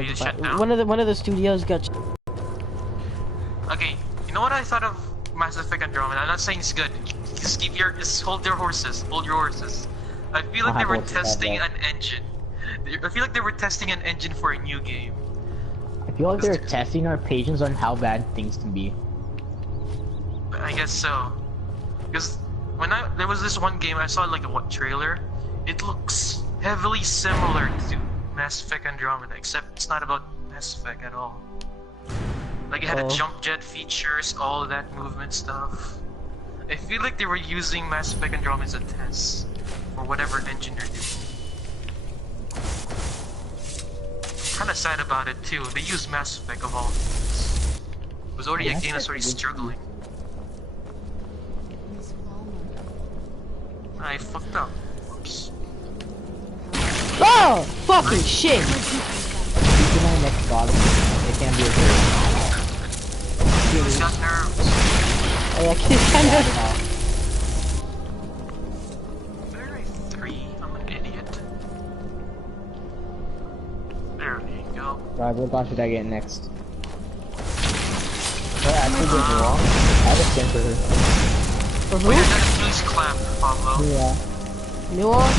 Maybe But shut down. one of the studios got. Okay, you know what I thought of Mass Effect Andromeda? I'm not saying it's good. Just hold your horses. Hold your horses. I feel like they were testing an engine. I feel like they were testing an engine for a new game. I feel like they're testing our patience on how bad things can be. I guess so. Because there was this one game I saw like a trailer. It looks heavily similar to Mass Effect Andromeda, except it's not about Mass Effect at all. Like it had a jump jet features, all that movement stuff. I feel like they were using Mass Effect Andromeda as a test for whatever engine they're doing. Kinda sad about it too. They used Mass Effect of all things. It was already a game that's already struggling. I fucked up. Whoops. Oh! Fucking shit! Keep my next god. It can't be a good. He's got nerves. Oh yeah, he's kind of. Where are 3? I'm an idiot. There you go. Guys, what god should I get next? What actually did wrong? I have a skin for her. For who? Wait, you're gonna please clap, Pablo. Yeah. New one?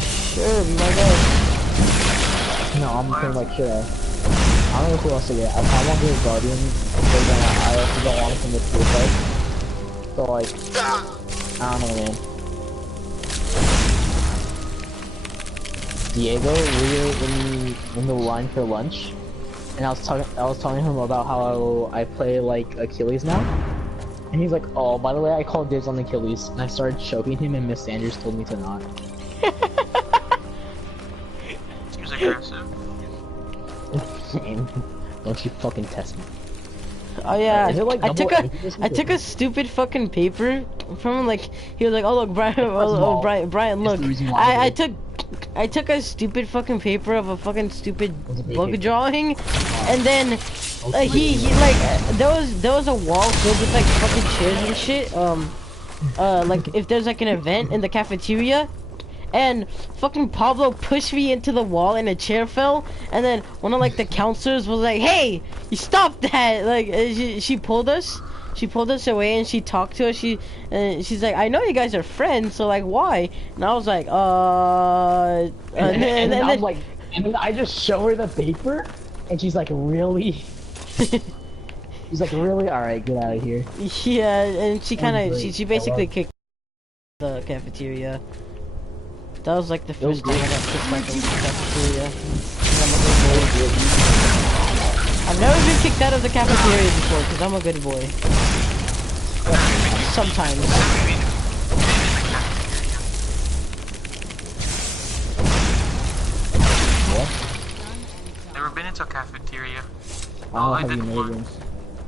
Sure, be my guest. No, I'm saying like shit. I don't know who else to get. I want to get Guardian, but then I also don't want him to feel like. So like, I don't know, man. Diego, we were in the line for lunch, and I was telling him about how I play like Achilles now, and he's like, "Oh, by the way, I called dibs on Achilles," and I started choking him, and Miss Sanders told me to not. Seems aggressive. Don't you fucking test me. Oh yeah, like I took a stupid fucking paper from him. Like he was like, "Oh look, Brian, Brian, look." I took a stupid fucking paper of a fucking stupid book drawing, and then he like there was a wall filled with like fucking chairs and shit. Like if there's like an event in the cafeteria. And fucking Pablo pushed me into the wall and a chair fell, and then one of like the counselors was like, "Hey, you stop that!" Like she pulled us away and she talked to us. She's like, "I know you guys are friends, so like why?" And I was like, and then I'm like, and then I just show her the paper, and she's like, "Really?" She's like, "Really? All right, get out of here." Yeah, and she she basically kicked the cafeteria. That was like the first time I got kicked out of the cafeteria. I've never been kicked out of the cafeteria before because I'm a good boy. But sometimes. What? Never been into a cafeteria. Oh, I did one.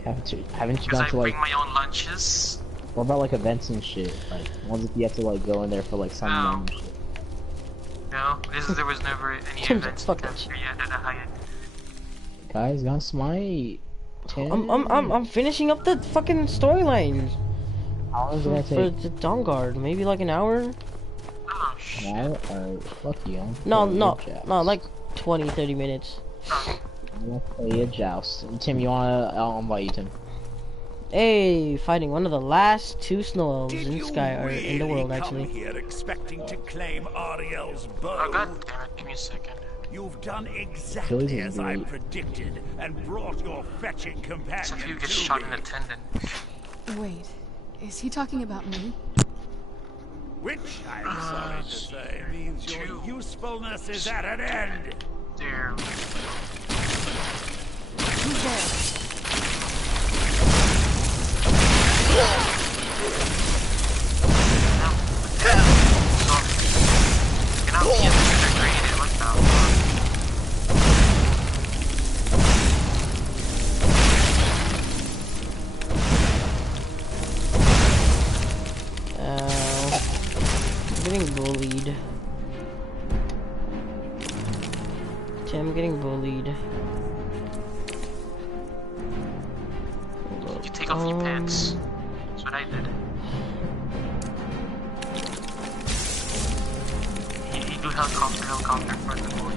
Cafeteria. Haven't you Because gone I to like? bring my own lunches. What about like events and shit? Like ones that you have to like go in there for like some and shit. No, there was never any events in the cafeteria that I had. Guys, got smite. I'm finishing up the fucking storyline. How long is it gonna For take? the Dawngaurd, maybe like an hour? Oh shit. No, alright, fuck you. No, like 20-30 minutes. I'm gonna play a joust. Tim, you wanna? I'll invite you, Tim. Hey, fighting one of the last 2 snow elves in Skyrim, really in the world come actually. here expecting to claim Auriels' bow? Oh god damn it, give me a second. You've done exactly as I predicted and brought your fetching companion Except if you get to shot me. in the tendon. Wait, is he talking about me? Which, I'm sorry to say, means your usefulness is at an end. There. Who's there? I'm getting bullied. I'm getting bullied. You take off your pants. That's what I did. He do helicopter for the boy.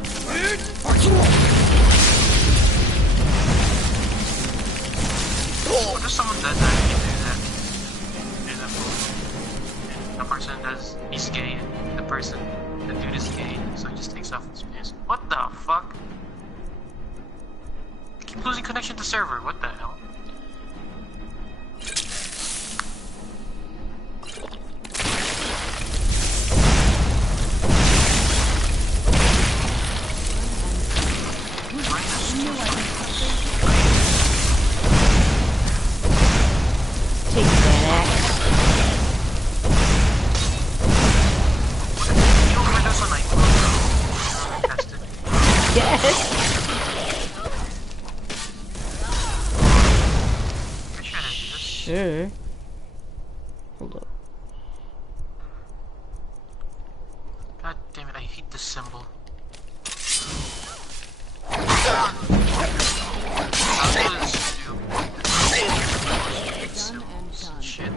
keep losing connection to server. What the hell? Take that axe. Yes. Sure. Hold up. God damn it! I hate this symbol. Shit.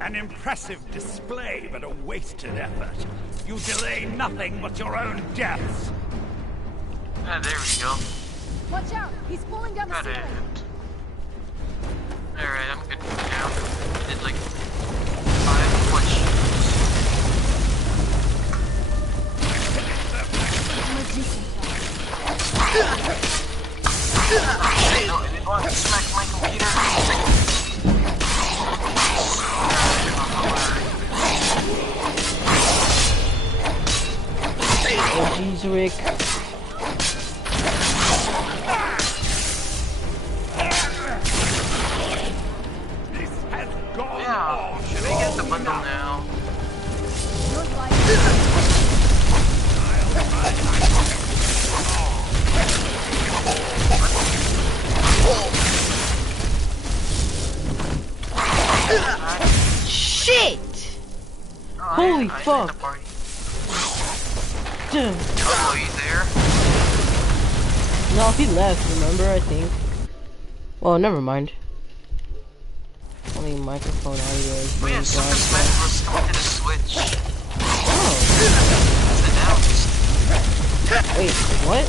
An impressive display, but a wasted effort. You delay nothing but your own deaths. Ah, there we go. Watch out! He's pulling down the Got it. ceiling. Alright, I'm good now. Did like 5 questions. No, I didn't want to smack my computer. Oh jeez, Rick. Yeah, should I get the bundle now? Shit! Oh, Holy fuck! Dude. Oh, you there? No, he left, remember, I think. Well, never mind. Only microphone audio is Oh yeah, Super Smash Bros. Coming to the Switch. Oh. It's announced. Wait, what? I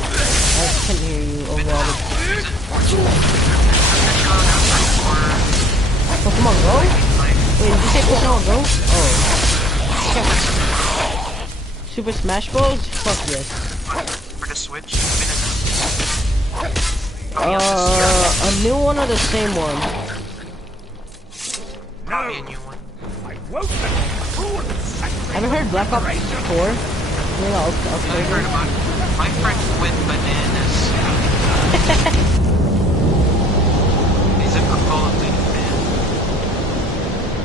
couldn't hear you overall. Pokemon Go? Wait, did you say Pokemon Go? Oh. Super Smash Bros? Fuck yes. For the Switch? A new one or the same one? Probably a new one. I haven't heard Black Ops 4. Yeah, I'll I heard about it. My friend went bananas. He's a Call of Duty fan.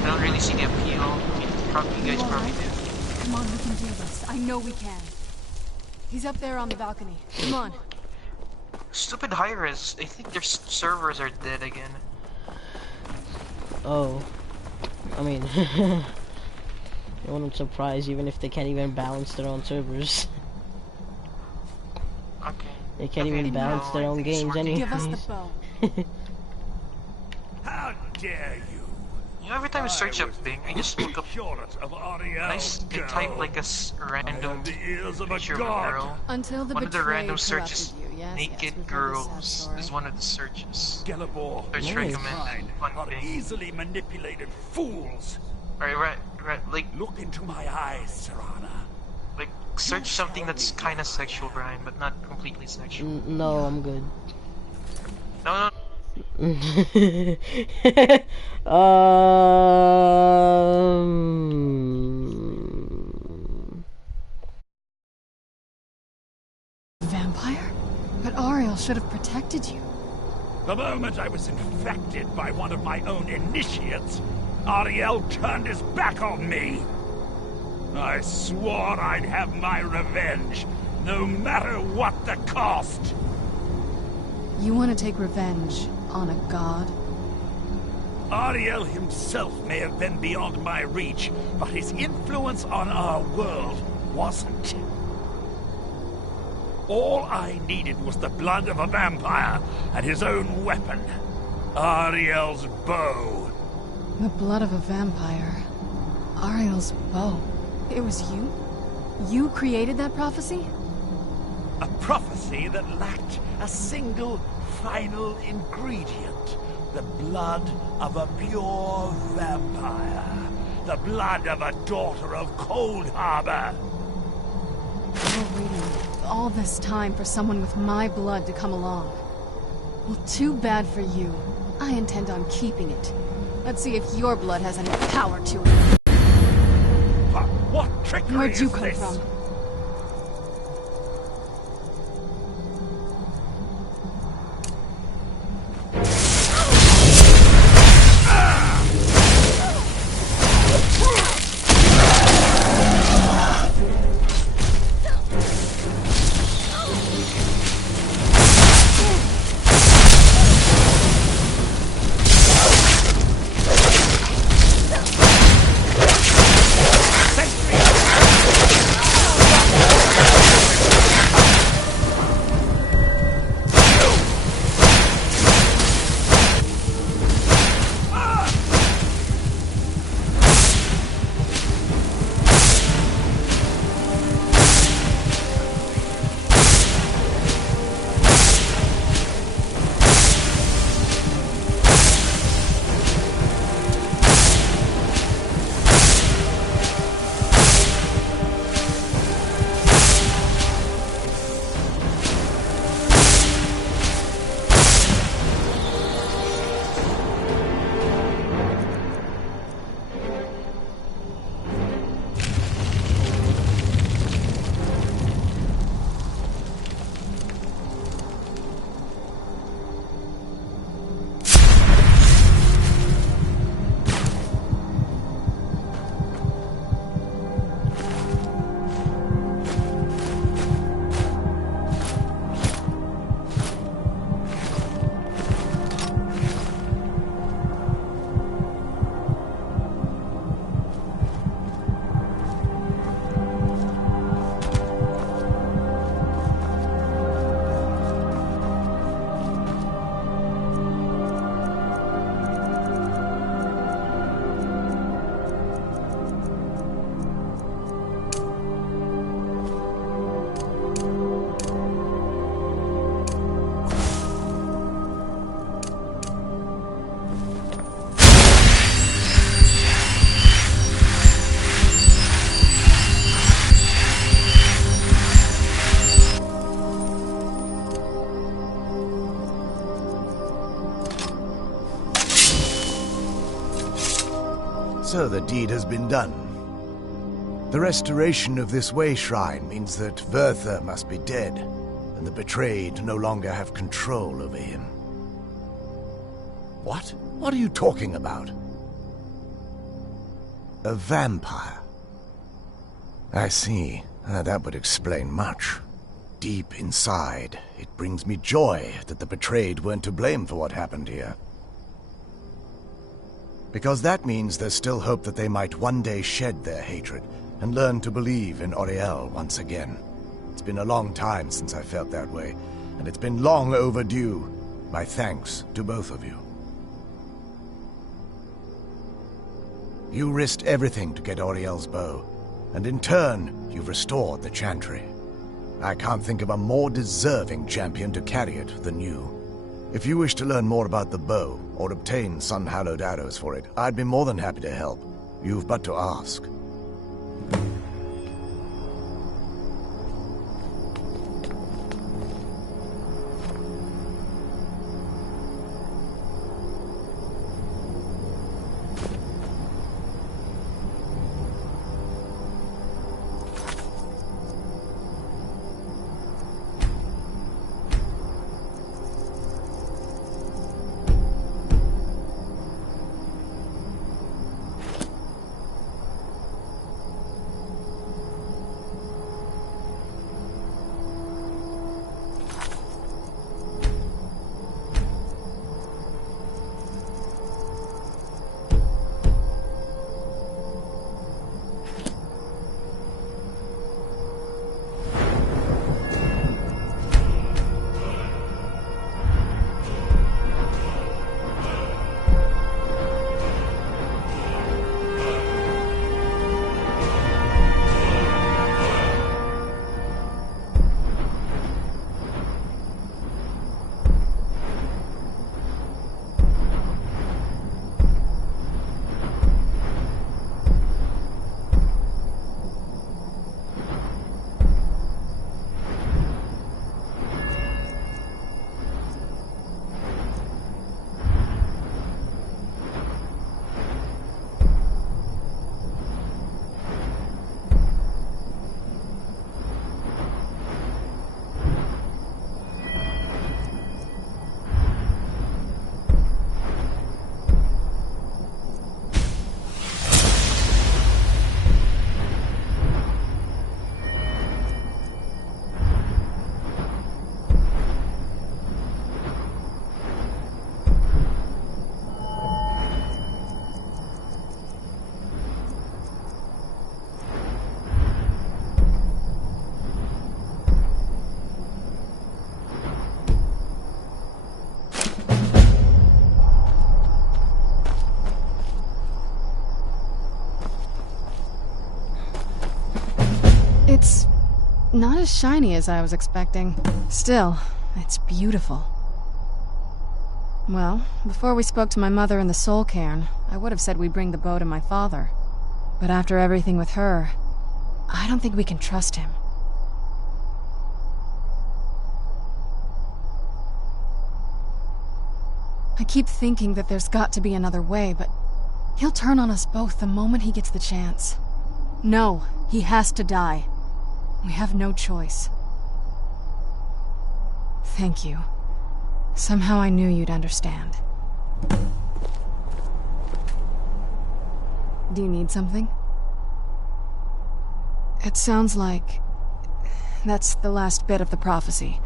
I don't really see the appeal. I mean, you guys probably do. Come on, we can do this. I know we can. He's up there on the balcony. Come on. Stupid Hi-Res. I think their servers are dead again. Oh. I mean, it wouldn't surprise even if they can't even balance their own servers. Okay. They can't even balance their own games anyways. Give us the bow. How dare you? You know, every time I search up Bing, I just look up. Of Auriels, I type like a random the ears of a picture of a god. girl. Until the One of the betrayed random corrupted searches, you. Yes, naked yes, we've heard this sad girls, story. is one of the searches. Gelabor, Search Nice. recommended on are Bing. easily manipulated fools. Right, like Look into my eyes, Serana. search something that's kind of sexual, Brian, but not completely sexual. No, I'm good. No. Vampire? But Auriel should have protected you. The moment I was infected by one of my own initiates, Auriel turned his back on me. I swore I'd have my revenge, no matter what the cost. You want to take revenge on a god? Auriel himself may have been beyond my reach, but his influence on our world wasn't. All I needed was the blood of a vampire and his own weapon, Auriel's bow. The blood of a vampire. Auriel's bow. It was you? You created that prophecy? A prophecy that lacked a single final ingredient. The blood of a pure vampire. The blood of a daughter of Cold Harbor. You're waiting all this time for someone with my blood to come along. Well, too bad for you. I intend on keeping it. Let's see if your blood has any power to it. What trickery Where'd you is come this? from? So the deed has been done. The restoration of this way shrine means that Verther must be dead, and the betrayed no longer have control over him. What? What are you talking about? A vampire. I see. That would explain much. Deep inside, it brings me joy that the betrayed weren't to blame for what happened here. Because that means there's still hope that they might one day shed their hatred and learn to believe in Auriel once again. It's been a long time since I felt that way, and it's been long overdue. My thanks to both of you. You risked everything to get Auriel's bow, and in turn, you've restored the Chantry. I can't think of a more deserving champion to carry it than you. If you wish to learn more about the bow, or obtain sun-hallowed arrows for it, I'd be more than happy to help. You've but to ask. Not as shiny as I was expecting. Still, it's beautiful. Well, before we spoke to my mother in the soul cairn, I would have said we'd bring the bow to my father. But after everything with her, I don't think we can trust him. I keep thinking that there's got to be another way, but he'll turn on us both the moment he gets the chance. No, he has to die. We have no choice. Thank you. Somehow I knew you'd understand. Do you need something? It sounds like... that's the last bit of the prophecy.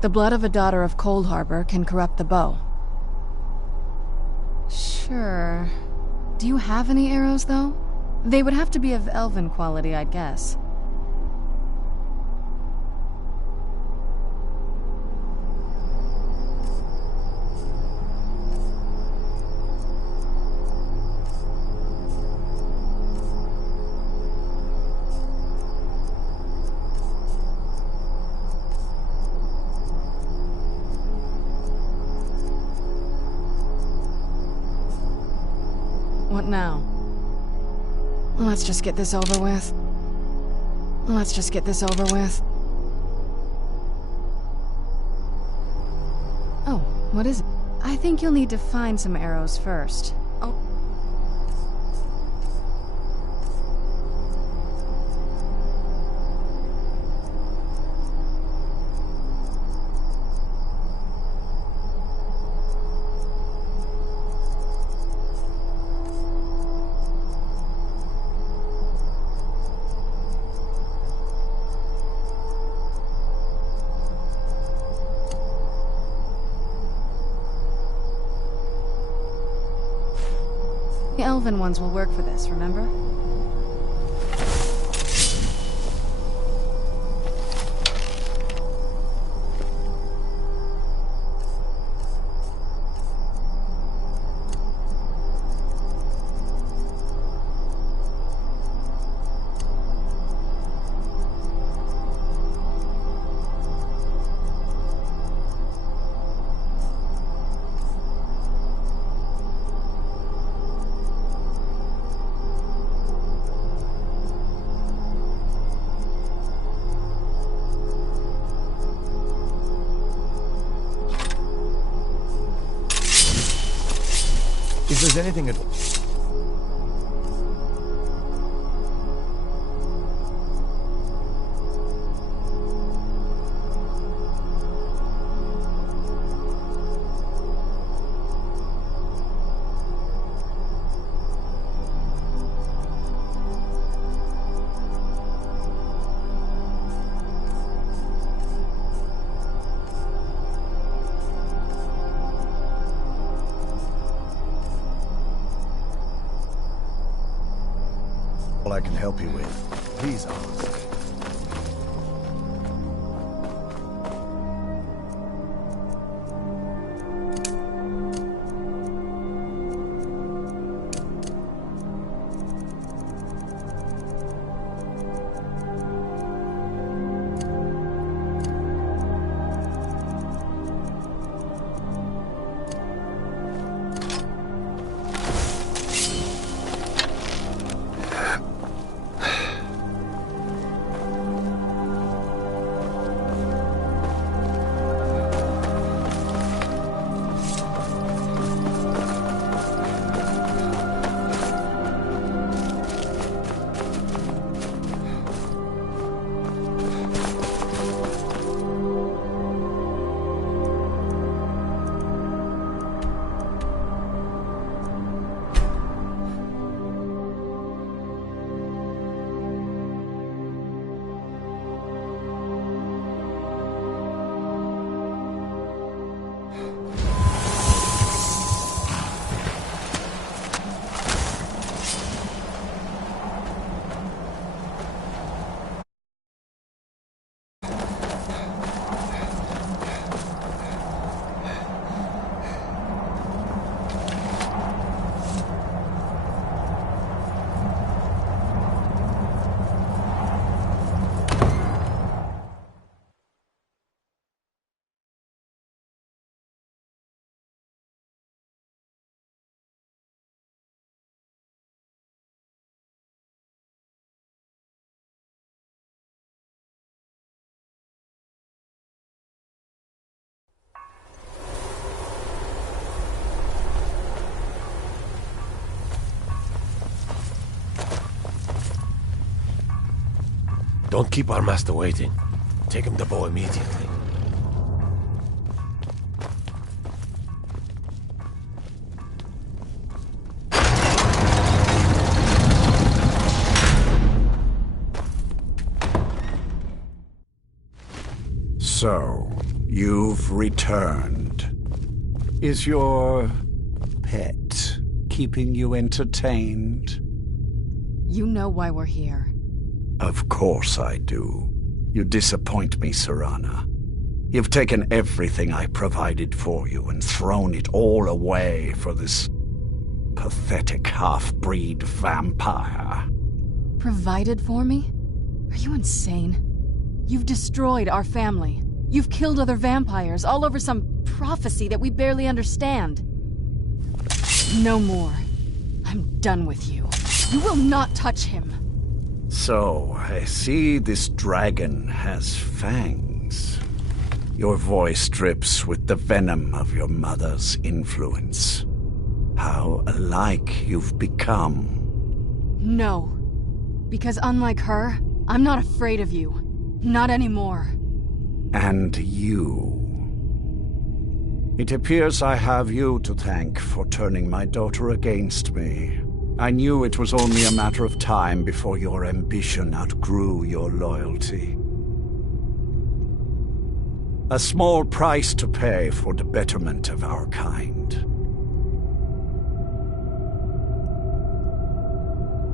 The blood of a daughter of Cold Harbor can corrupt the bow. Sure. Do you have any arrows, though? They would have to be of elven quality, I'd guess. What now? Let's just get this over with. Let's just get this over with. Oh, what is it? I think you'll need to find some arrows first. Oh. The elven ones will work for this, remember? If there's anything at all... I can help you with, please ask. Don't keep our master waiting. Take him the bow immediately. So, you've returned. Is your pet keeping you entertained? You know why we're here. Of course I do. You disappoint me, Serana. You've taken everything I provided for you and thrown it all away for this pathetic half-breed vampire. Provided for me? Are you insane? You've destroyed our family. You've killed other vampires, all over some prophecy that we barely understand. No more. I'm done with you. You will not touch him. So, I see this dragon has fangs. Your voice drips with the venom of your mother's influence. How alike you've become. No. Because unlike her, I'm not afraid of you. Not anymore. And you. It appears I have you to thank for turning my daughter against me. I knew it was only a matter of time before your ambition outgrew your loyalty. A small price to pay for the betterment of our kind.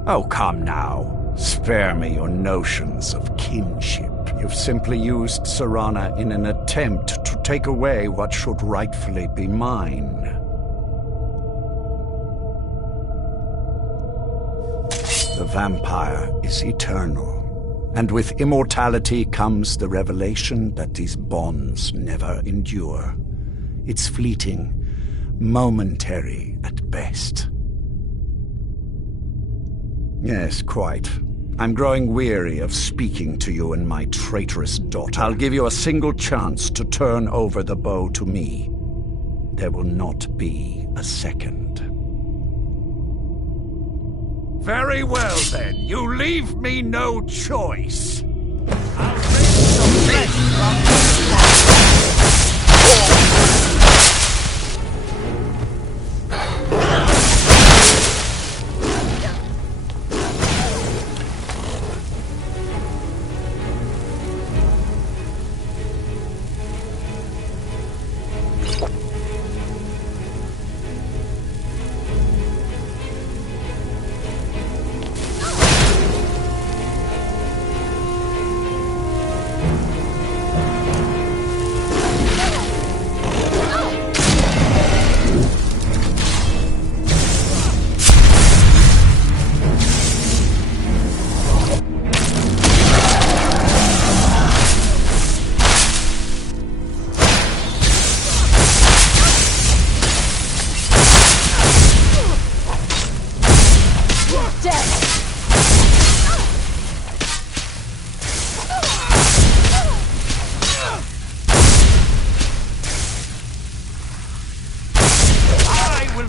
Oh, come now. Spare me your notions of kinship. You've simply used Serana in an attempt to take away what should rightfully be mine. The vampire is eternal, and with immortality comes the revelation that these bonds never endure. It's fleeting, momentary at best. Yes, quite. I'm growing weary of speaking to you and my traitorous daughter. I'll give you a single chance to turn over the bow to me. There will not be a second. Very well, then. You leave me no choice. I'll bring some flesh from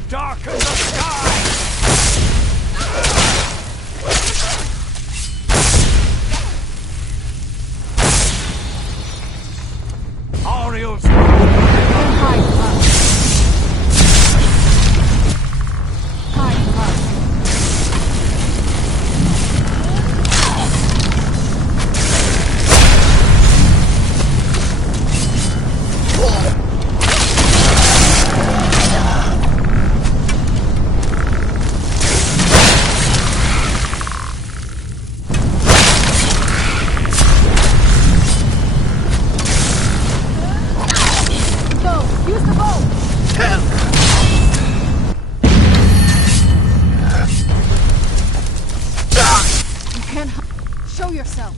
darken the sky! Auriels! Hide us! Hide us! Show yourself!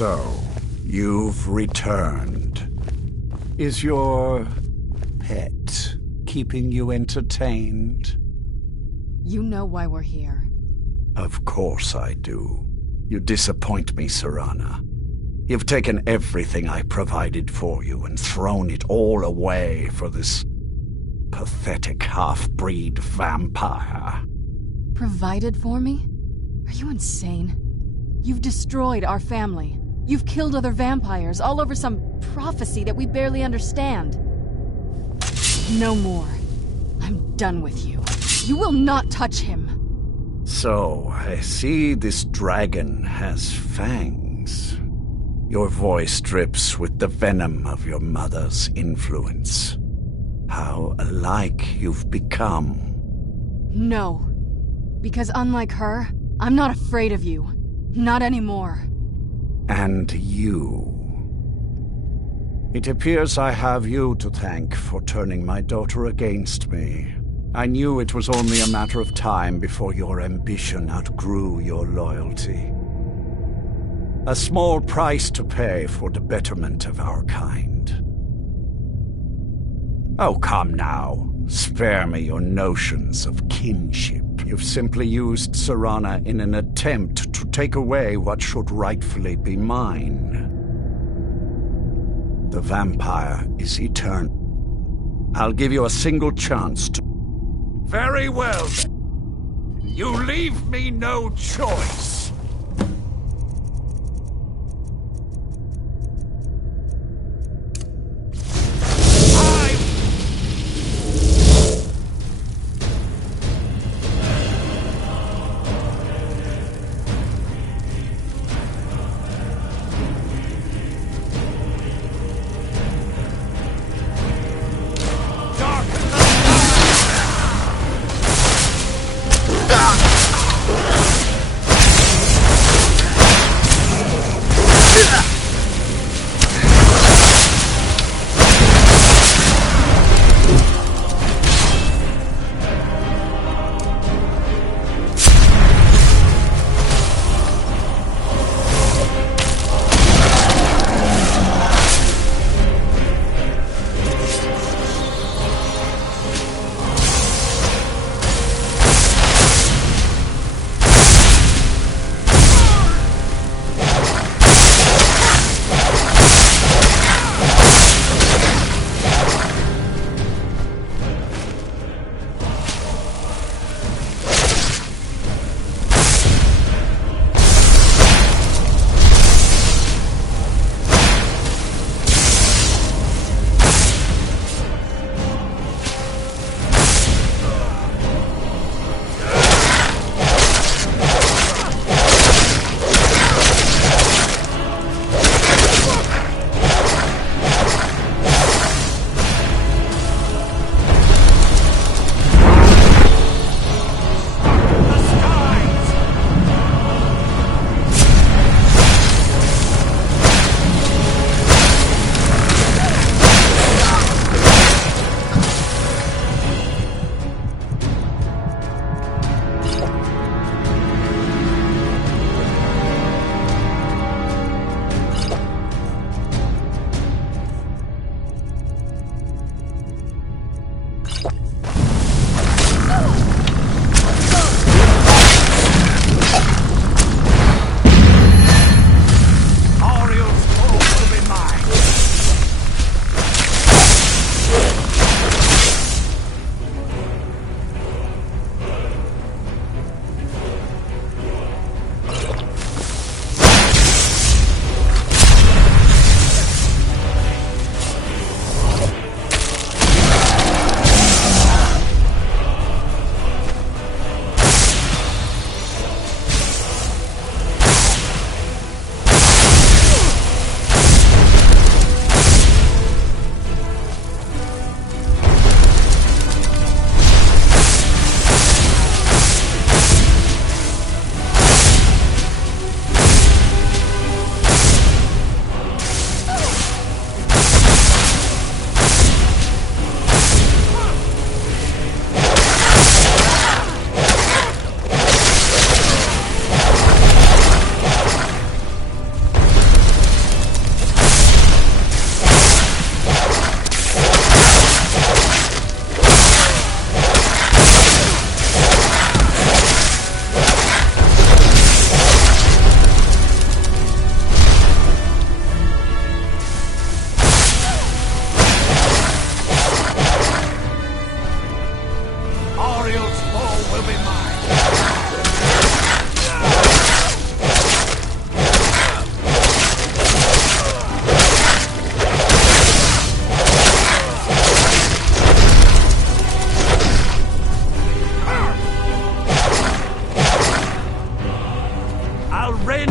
So, you've returned. Is your pet keeping you entertained? You know why we're here. Of course I do. You disappoint me, Serana. You've taken everything I provided for you and thrown it all away for this pathetic half-breed vampire. Provided for me? Are you insane? You've destroyed our family. You've killed other vampires, all over some prophecy that we barely understand. No more. I'm done with you. You will not touch him. So, I see this dragon has fangs. Your voice drips with the venom of your mother's influence. How alike you've become. No. Because unlike her, I'm not afraid of you. Not anymore. And you. It appears I have you to thank for turning my daughter against me. I knew it was only a matter of time before your ambition outgrew your loyalty. A small price to pay for the betterment of our kind. Oh, come now. Spare me your notions of kinship. You've simply used Serana in an attempt to take away what should rightfully be mine. The vampire is eternal. I'll give you a single chance to... Very well, then. You leave me no choice. shall rend.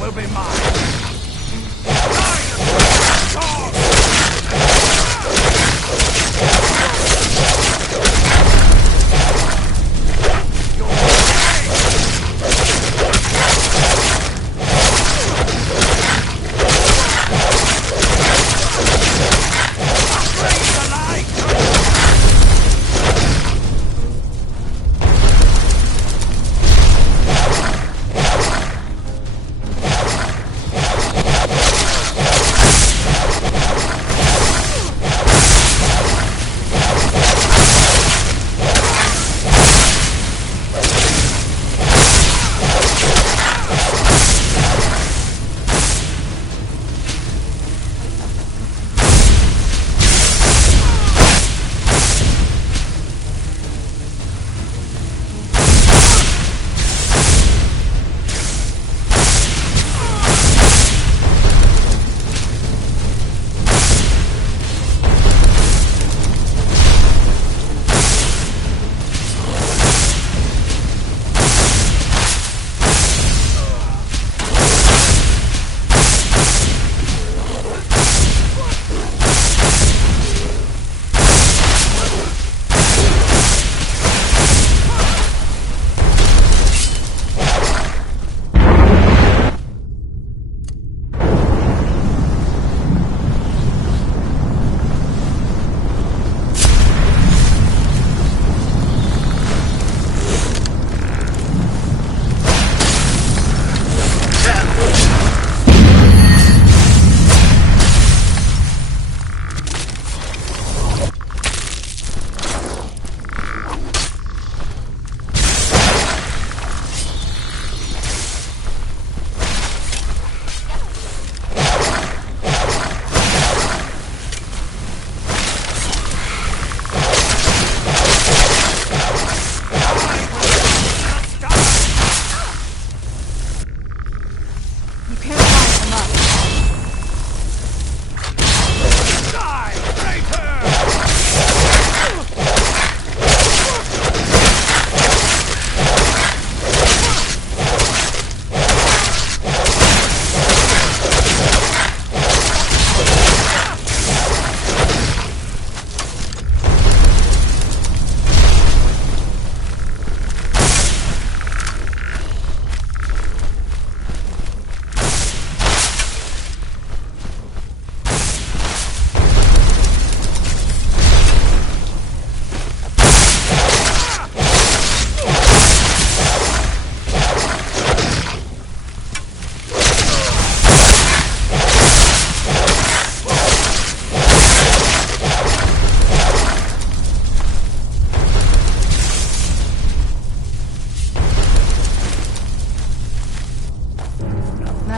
Will be mine.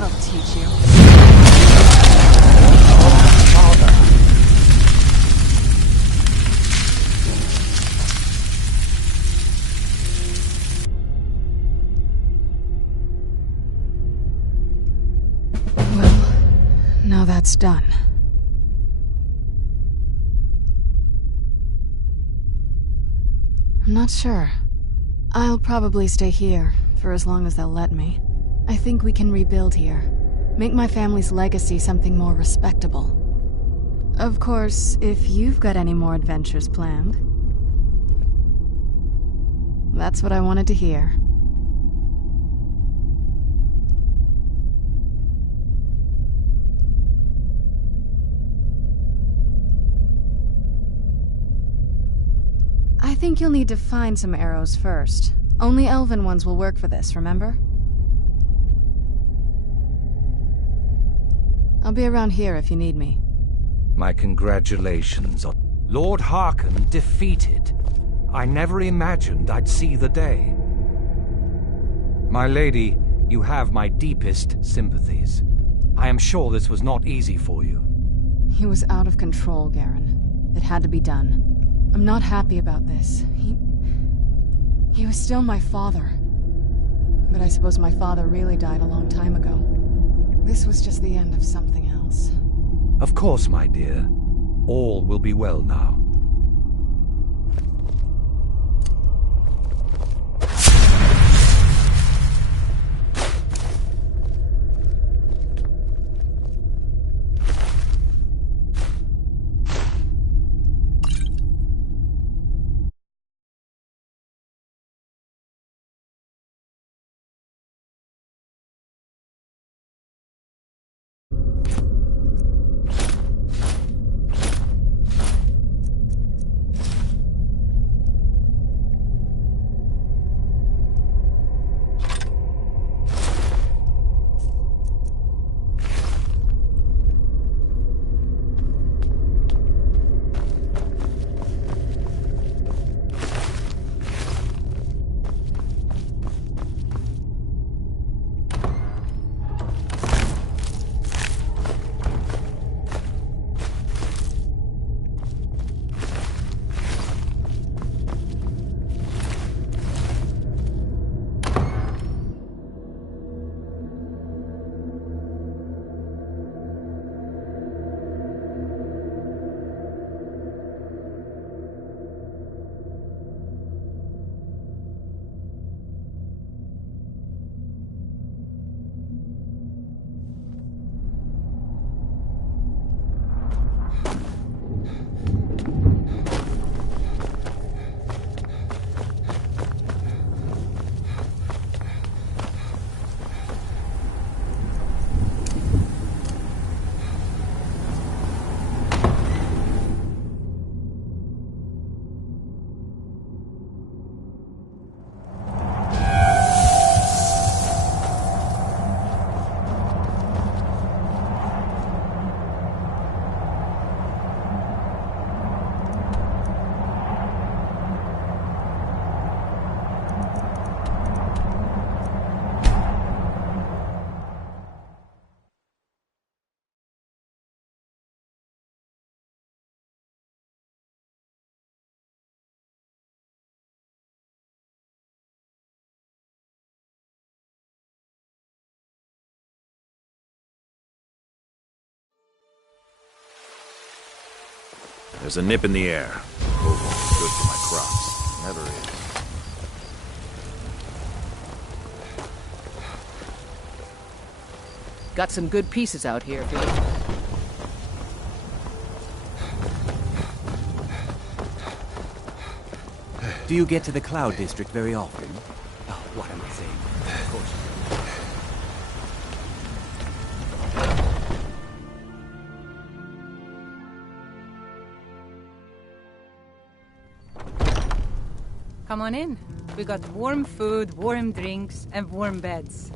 That'll teach you. Well, now that's done. I'm not sure. I'll probably stay here, for as long as they'll let me. I think we can rebuild here. Make my family's legacy something more respectable. Of course, if you've got any more adventures planned. That's what I wanted to hear. I think you'll need to find some arrows first. Only elven ones will work for this, remember? I'll be around here if you need me. My congratulations on... Lord Harkon defeated. I never imagined I'd see the day. My lady, you have my deepest sympathies. I am sure this was not easy for you. He was out of control, Garen. It had to be done. I'm not happy about this. He was still my father. But I suppose my father really died a long time ago. This was just the end of something else. Of course, my dear. All will be well now. There's a nip in the air. Oh, good for my crops. Never is. Got some good pieces out here if you look. Do you get to the Cloud District very often? Oh, what am I saying? Of course. Come on in. We got warm food, warm drinks, and warm beds.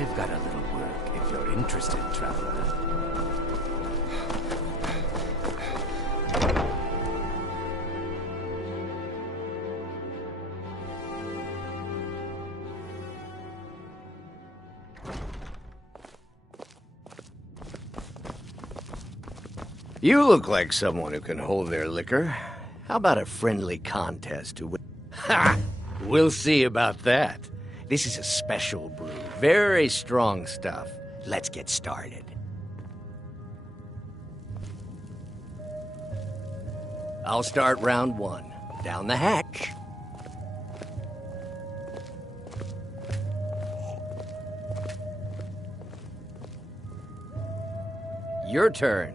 I've got a little work if you're interested, traveler. You look like someone who can hold their liquor. How about a friendly contest to win? Ha! We'll see about that. This is a special brew. Very strong stuff. Let's get started. I'll start round one. Down the hatch. Your turn.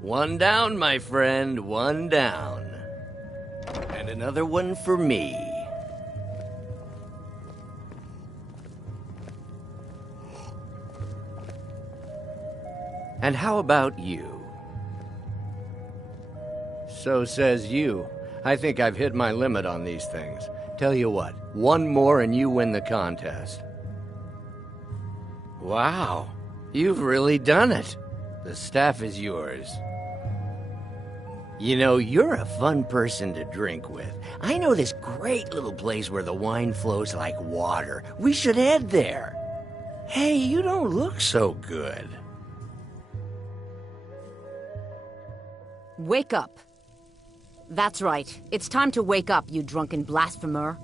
One down, my friend, one down. And another one for me. And how about you? So says you. I think I've hit my limit on these things. Tell you what, one more and you win the contest. Wow, you've really done it. The staff is yours. You know, you're a fun person to drink with. I know this great little place where the wine flows like water. We should head there. Hey, you don't look so good. Wake up. That's right. It's time to wake up, you drunken blasphemer.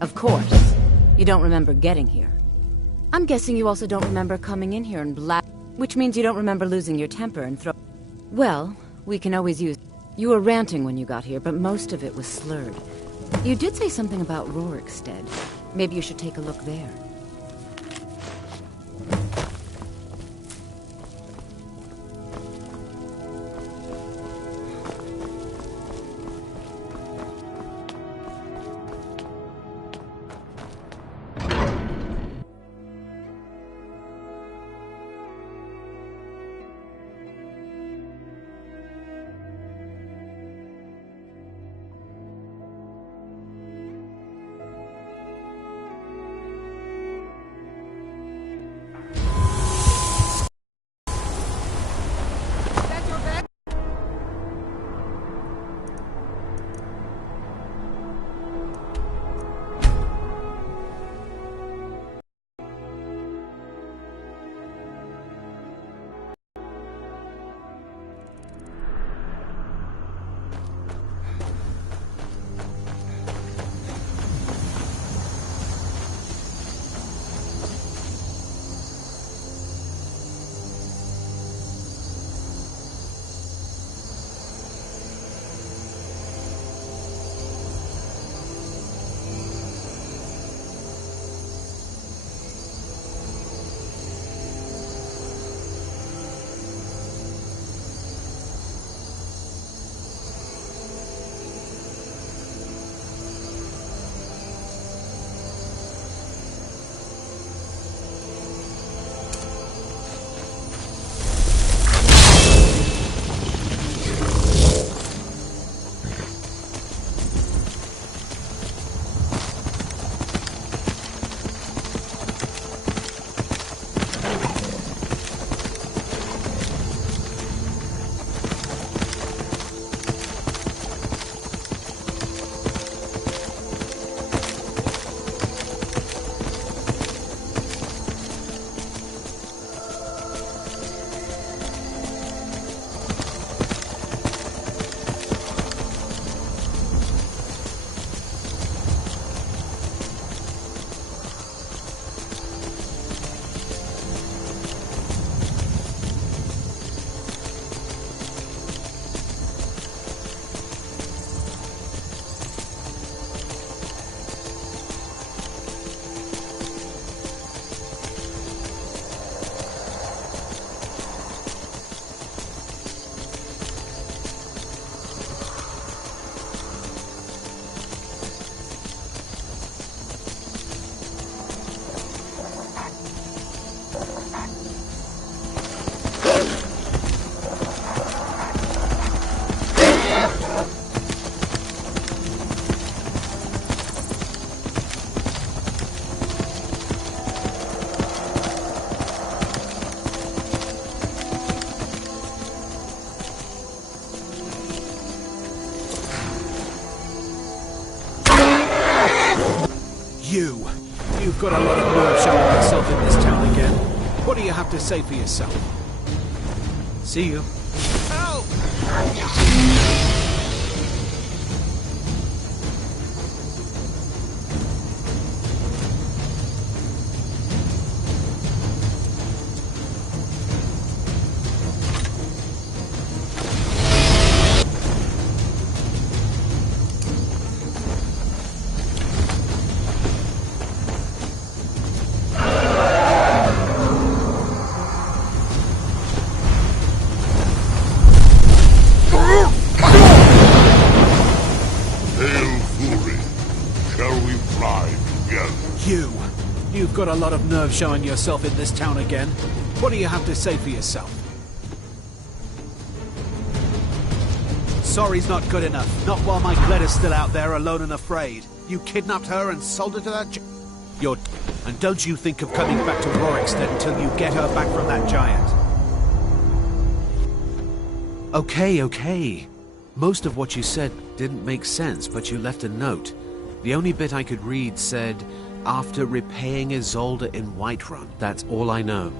Of course. You don't remember getting here. I'm guessing you also don't remember coming in here and which means you don't remember losing your temper and Well, we can always use... You were ranting when you got here, but most of it was slurred. You did say something about Rorikstead. Maybe you should take a look there. You've got a lot of nerve showing yourself in this town again. What do you have to say for yourself? See you. Help! You've got a lot of nerve showing yourself in this town again. What do you have to say for yourself? Sorry's not good enough. Not while my Gleda's still out there alone and afraid. You kidnapped her and sold her to that And don't you think of coming back to Rorikstead until you get her back from that giant. Okay. Most of what you said didn't make sense, but you left a note. The only bit I could read said, after repaying Isolde in Whiterun. That's all I know.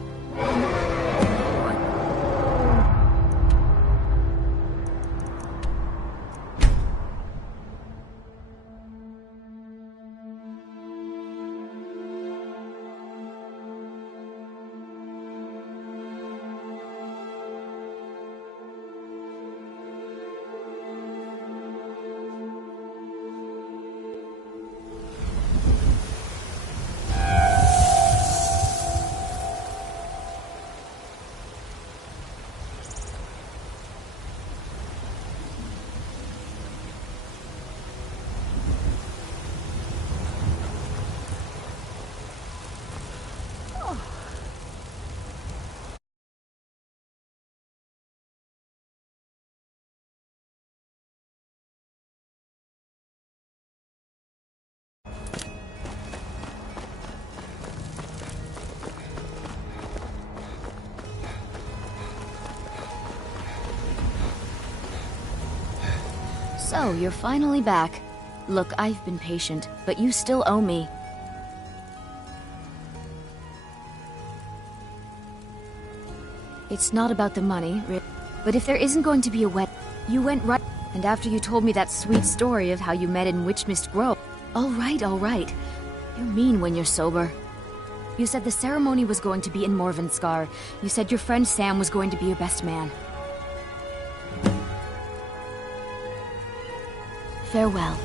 So, you're finally back. Look, I've been patient, but you still owe me. It's not about the money, but if there isn't going to be a wedding, you went right. And after you told me that sweet story of how you met in Witchmist Grove. All right. You're mean when you're sober. You said the ceremony was going to be in Morvenskar. You said your friend Sam was going to be your best man. Farewell.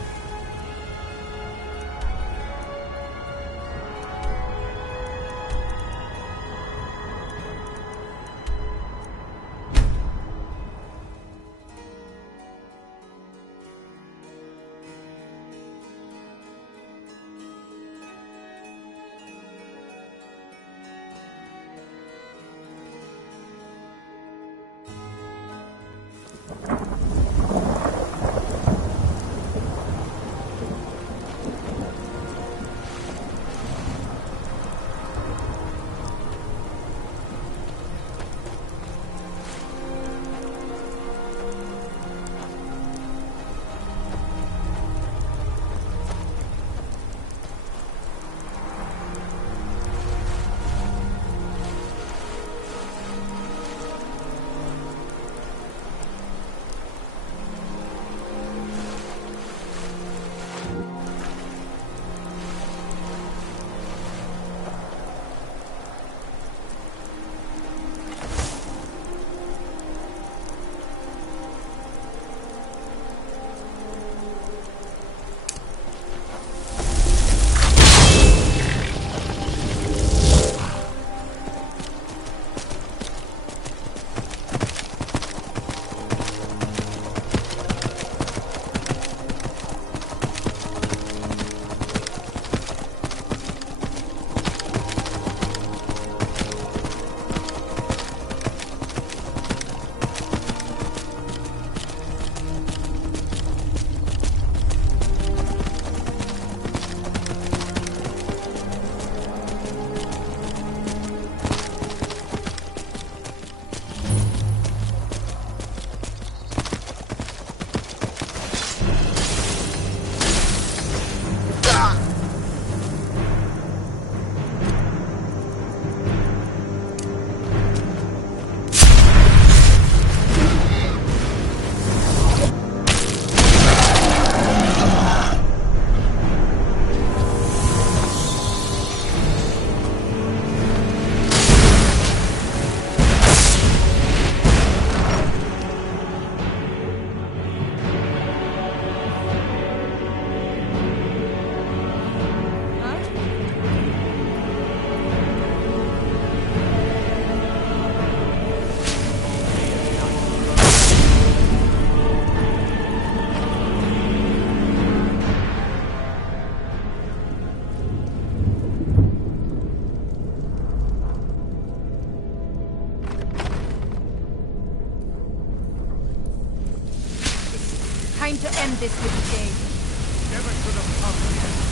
time to end this little game. Never could have come here.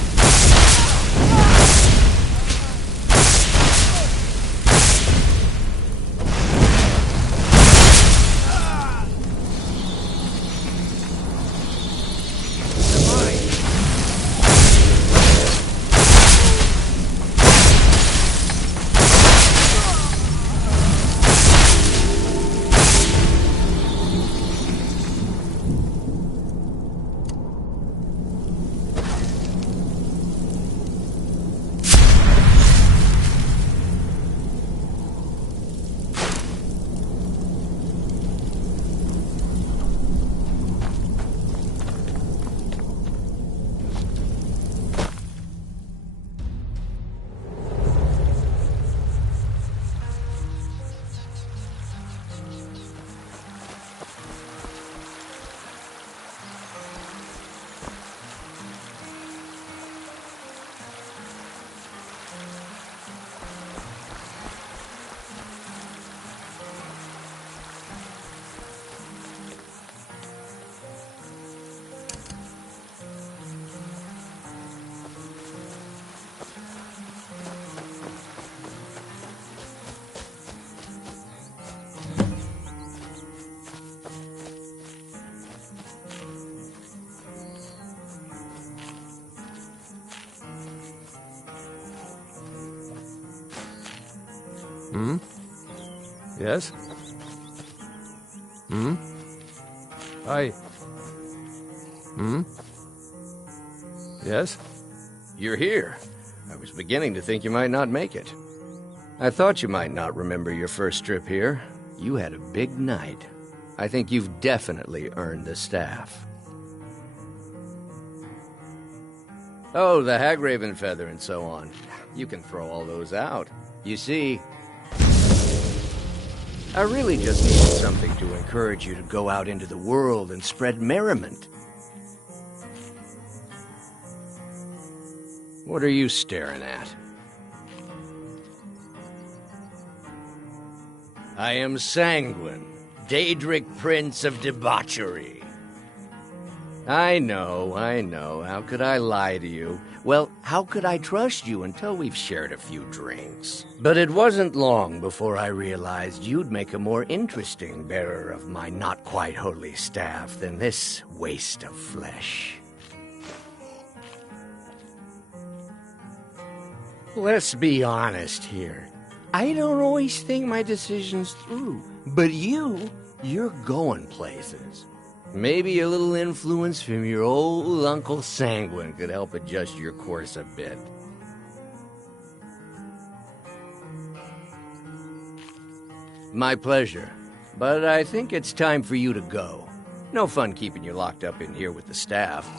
Hmm? Yes? Hmm? I... Hmm? Yes? You're here. I was beginning to think you might not make it. I thought you might not remember your first trip here. You had a big night. I think you've definitely earned the staff. Oh, the Hagraven feather and so on. You can throw all those out. You see, I really just needed something to encourage you to go out into the world and spread merriment. What are you staring at? I am Sanguine, Daedric Prince of Debauchery. I know. How could I lie to you? Well, how could I trust you until we've shared a few drinks? But it wasn't long before I realized you'd make a more interesting bearer of my not-quite-holy staff than this waste of flesh. Let's be honest here. I don't always think my decisions through. But you're going places. Maybe a little influence from your old Uncle Sanguine could help adjust your course a bit. My pleasure. But I think it's time for you to go. No fun keeping you locked up in here with the staff.